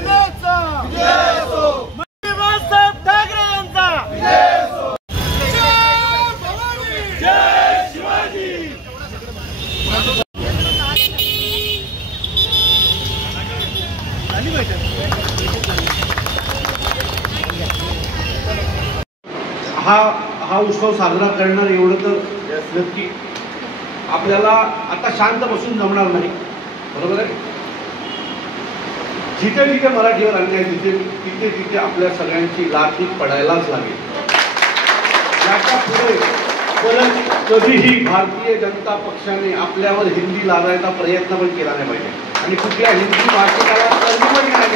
सेनेचा विजय असो, बाळासाहेब ठाकरे यांचा विजय असो। जय भवानी, जय शिवाजी। हा उत्सव साजरा करणार एवढं तर नक्की आपल्याला आता शांत बसून जमणार नाही, बरोबर आहे। जिथे जिथे मराठीवर अन्याय तिथे तिथे आपल्या सगळ्यांची लाठी पडायलाच लागेल। याच्या पुढे परत कधीही भारतीय जनता पक्षाने आपल्यावर हिंदी लादायचा प्रयत्न पण केला नाही पाहिजे आणि कुठल्या हिंदी भाषिकाला कर्मी पण नाही